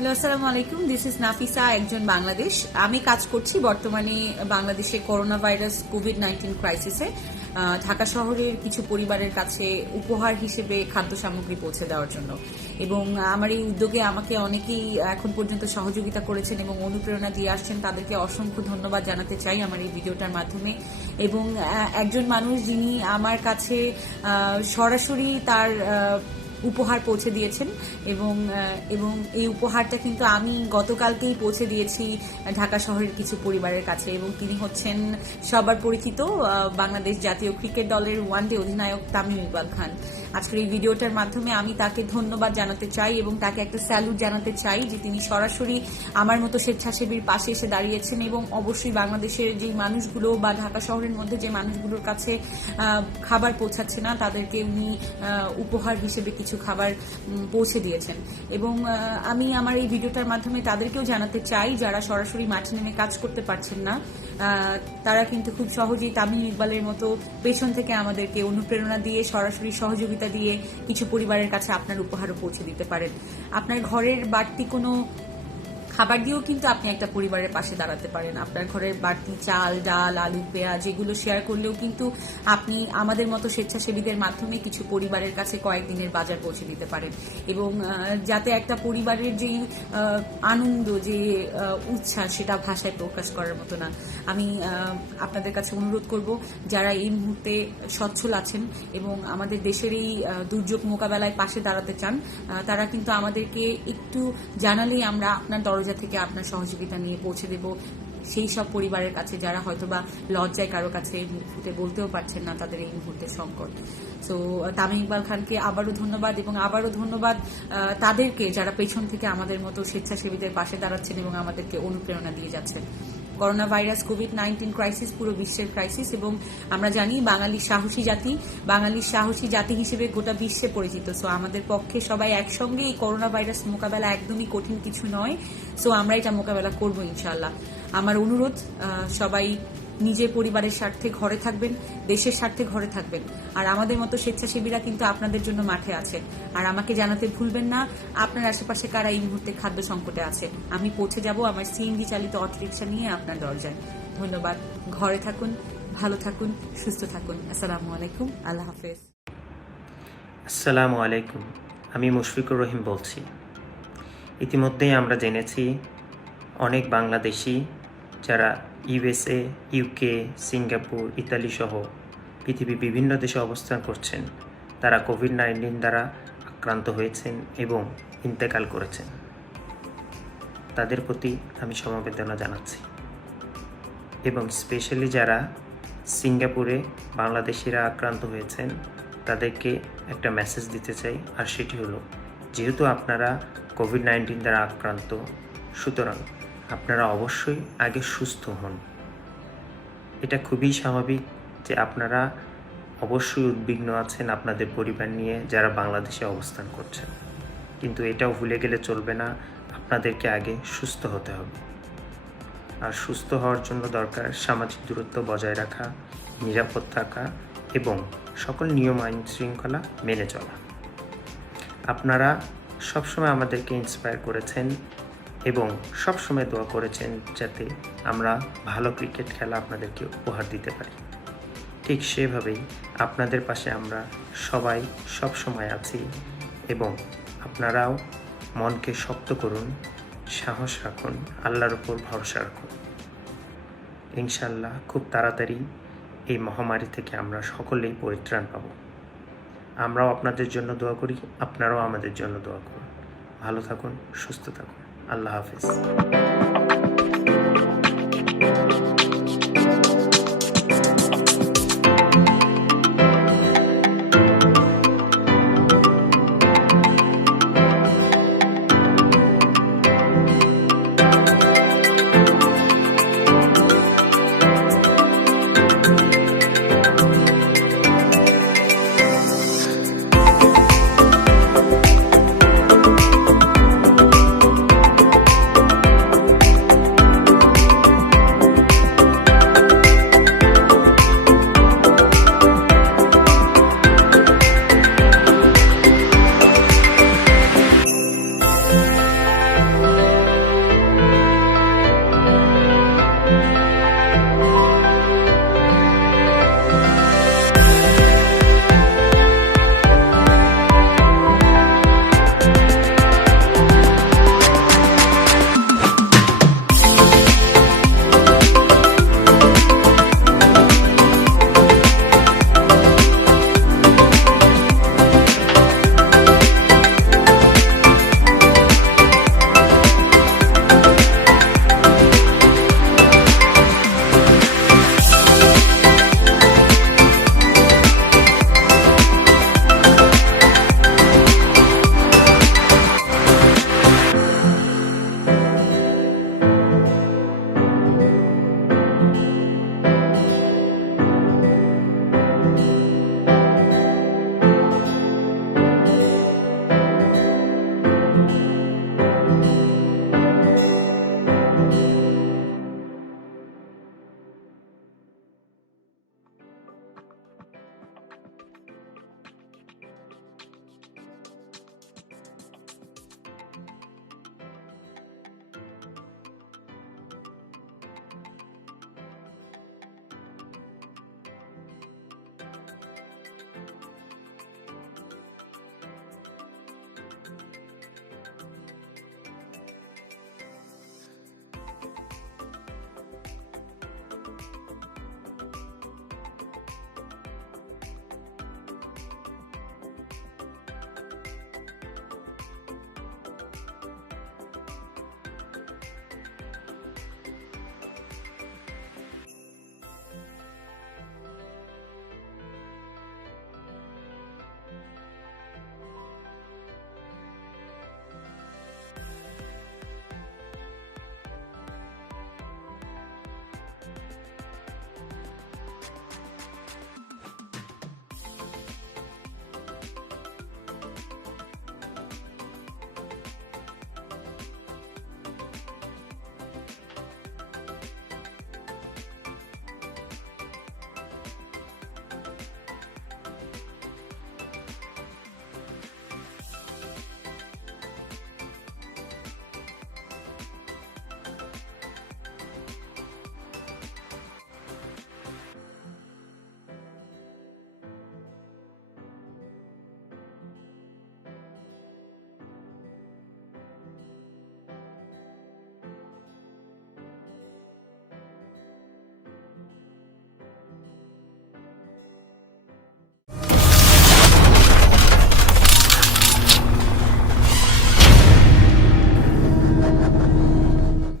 Hello, আসসালামু আলাইকুম। This is Nafisa, একজন বাংলাদেশ। আমি কাজ করছি বর্তমানে বাংলাদেশে করোনা ভাইরাস কোভিড-19 ক্রাইসিসে ঢাকা শহরের কিছু পরিবারের কাছে উপহার হিসেবে খাদ্য সামগ্রী পৌঁছে দেওয়ার জন্য। এবং আমার এই উদ্যোগে আমাকে অনেকেই এখন পর্যন্ত সহযোগিতা করেছেন এবং অনুপ্রেরণা দিয়ে আসছেন। তাদেরকে অসংখ্য ধন্যবাদ জানাতে চাই আমার এই ভিডিওটার মাধ্যমে। এবং একজন মানুষ যিনি আমার কাছে সরাসরি তার উপহার পৌঁছে দিয়েছেন এবং এই উপহারটা কিন্তু আমি গতকালকেই পৌঁছে দিয়েছি ঢাকা শহরের কিছু পরিবারের কাছে। এবং তিনি হচ্ছেন সবার পরিচিত বাংলাদেশ জাতীয় ক্রিকেট দলের ওয়ানডে অধিনায়ক তামিম ইকবাল খান। আজকের এই ভিডিওটার মাধ্যমে আমি তাকে ধন্যবাদ জানাতে চাই এবং তাকে একটা স্যালুট জানাতে চাই যে তিনি সরাসরি আমার মতো স্বেচ্ছাসেবীর পাশে এসে দাঁড়িয়েছেন এবং অবশ্যই বাংলাদেশের যে মানুষগুলো বা ঢাকা শহরের মধ্যে যে মানুষগুলোর কাছে খাবার পৌঁছাচ্ছে না তাদেরকে উনি উপহার হিসেবে কিছু খাবার পৌঁছে দিয়েছেন। এবং আমি আমার এই ভিডিওটার মাধ্যমে তাদেরকেও জানাতে চাই যারা সরাসরি মাঠে নেমে কাজ করতে পারছেন না, তারা কিন্তু খুব সহজেই তামিম ইকবালের মতো পেছন থেকে আমাদেরকে অনুপ্রেরণা দিয়ে সরাসরি সহযোগিতা দিয়ে কিছু পরিবারের কাছে আপনার উপহারও পৌঁছে দিতে পারেন। আপনার ঘরের বাড়তি কোনো খাবার দিয়েও কিন্তু আপনি একটা পরিবারের পাশে দাঁড়াতে পারেন। আপনার ঘরের বাড়তি চাল, ডাল, আলু, পেঁয়াজ এগুলো শেয়ার করলেও কিন্তু আপনি আমাদের মতো স্বেচ্ছাসেবীদের মাধ্যমে কিছু পরিবারের কাছে কয়েকদিনের বাজার পৌঁছে দিতে পারেন। এবং যাতে একটা পরিবারের যেই আনন্দ, যে উচ্ছ্বাস, সেটা ভাষায় প্রকাশ করার মতো না। আমি আপনাদের কাছে অনুরোধ করব, যারা এই মুহূর্তে সচ্ছল আছেন এবং আমাদের দেশের এই দুর্যোগ মোকাবেলায় পাশে দাঁড়াতে চান, তারা কিন্তু আমাদেরকে একটু জানালেই আমরা আপনার দরজা থেকে আপনার সহযোগিতা নিয়ে পৌঁছে দেব সেই সব পরিবারের কাছে যারা হয়তোবা লজ্জায় কারো কাছে মুখ ফুটে বলতেও পারছেন না তাদের এই মুহূর্তে সংকট। সো তামিম ইকবাল খানকে আবারও ধন্যবাদ এবং আবারও ধন্যবাদ তাদেরকে যারা পেছন থেকে আমাদের মতো স্বেচ্ছাসেবীদের পাশে দাঁড়াচ্ছেন এবং আমাদেরকে অনুপ্রেরণা দিয়ে যাচ্ছেন। করোনা ভাইরাস কোভিড-19 ক্রাইসিস পুরো বিশ্বের ক্রাইসিস এবং আমরা জানি বাঙালির সাহসী জাতি হিসেবে গোটা বিশ্বে পরিচিত। সো আমাদের পক্ষে সবাই একসঙ্গে এই করোনা ভাইরাস মোকাবেলা একদমই কঠিন কিছু নয়। সো আমরা এটা মোকাবেলা করবো ইনশাআল্লাহ। আমার অনুরোধ, সবাই নিজের পরিবারের স্বার্থে ঘরে থাকবেন, দেশের স্বার্থে ঘরে থাকবেন। আর আমাদের মতো স্বেচ্ছাসেবীরা কিন্তু আপনাদের জন্য মাঠে আছে। আর আমাকে জানাতে ভুলবেন না আপনার আশেপাশে কারা এই মুহূর্তে খাদ্য সংকটে আছে। আমি পৌঁছে যাব আমার সিএনজি চালিত অটোরিকশা নিয়ে আপনার দরজায়। ধন্যবাদ। ঘরে থাকুন, ভালো থাকুন, সুস্থ থাকুন। আসসালামু আলাইকুম। আল্লাহ হাফেজ। আসসালামু আলাইকুম। আমি মুশফিকুর রহিম বলছি। ইতিমধ্যেই আমরা জেনেছি অনেক বাংলাদেশি যারা ইউএসএ, ইউকে, সিঙ্গাপুর, ইতালি সহ পৃথিবীর বিভিন্ন দেশে অবস্থান করছেন, তারা কোভিড-19 দ্বারা আক্রান্ত হয়েছেন এবং ইন্তেকাল করেছেন। তাদের প্রতি আমি সমবেদনা জানাচ্ছি। এবং স্পেশালি যারা সিঙ্গাপুরে বাংলাদেশিরা আক্রান্ত হয়েছেন তাদেরকে একটা মেসেজ দিতে চাই, আর সেটি হলো, যেহেতু আপনারা কোভিড-19 দ্বারা আক্রান্ত, সুতরাং আপনারা অবশ্যই আগে সুস্থ হন। এটা খুবই স্বাভাবিক যে আপনারা অবশ্যই উদ্বিগ্ন আছেন আপনাদের পরিবার নিয়ে যারা বাংলাদেশে অবস্থান করছেন, কিন্তু এটাও ভুলে গেলে চলবে না, আপনাদেরকে আগে সুস্থ হতে হবে। আর সুস্থ হওয়ার জন্য দরকার সামাজিক দূরত্ব বজায় রাখা, নিরাপদ থাকা এবং সকল নিয়ম আইন শৃঙ্খলা মেনে চলা। আপনারা সবসময় আমাদেরকে ইন্সপায়ার করেছেন এবং সবসময় দোয়া করেছেন যাতে আমরা ভালো ক্রিকেট খেলা আপনাদেরকে উপহার দিতে পারি। ঠিক সেভাবেই আপনাদের পাশে আমরা সবাই সবসময় আছি এবং আপনারাও মনকে শক্ত করুন, সাহস রাখুন, আল্লাহর উপর ভরসা রাখুন। ইনশাআল্লাহ খুব তাড়াতাড়ি এই মহামারী থেকে আমরা সকলেই পরিত্রাণ পাব। আমরাও আপনাদের জন্য দোয়া করি, আপনারাও আমাদের জন্য দোয়া করুন। ভালো থাকুন, সুস্থ থাকুন। আল্লাহ হাফেজ।